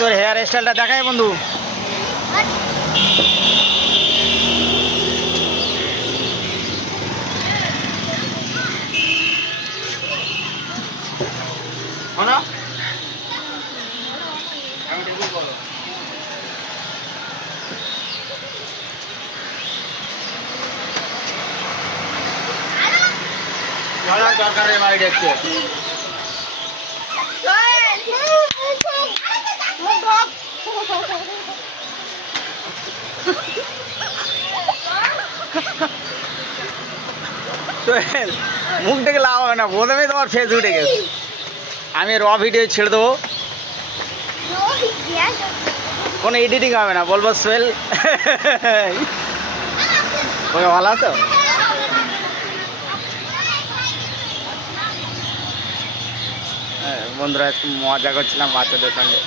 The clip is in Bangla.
তোর হেয়ার স্টাইলটা দেখায় বন্ধু। দরকার বাড়ি দেখতে মুখ দেখে লাভ হবে না, প্রথমেই তোমার ফেস উঠে গেছে। আমি র ভিডিও ছেড়ে দেবো, কোনো এডিটিং হবে না, বলবো সোহেল। ওকে ভালো আছো? বন্ধুরা একটু মজা করছিলাম বাচ্চাদের সঙ্গে।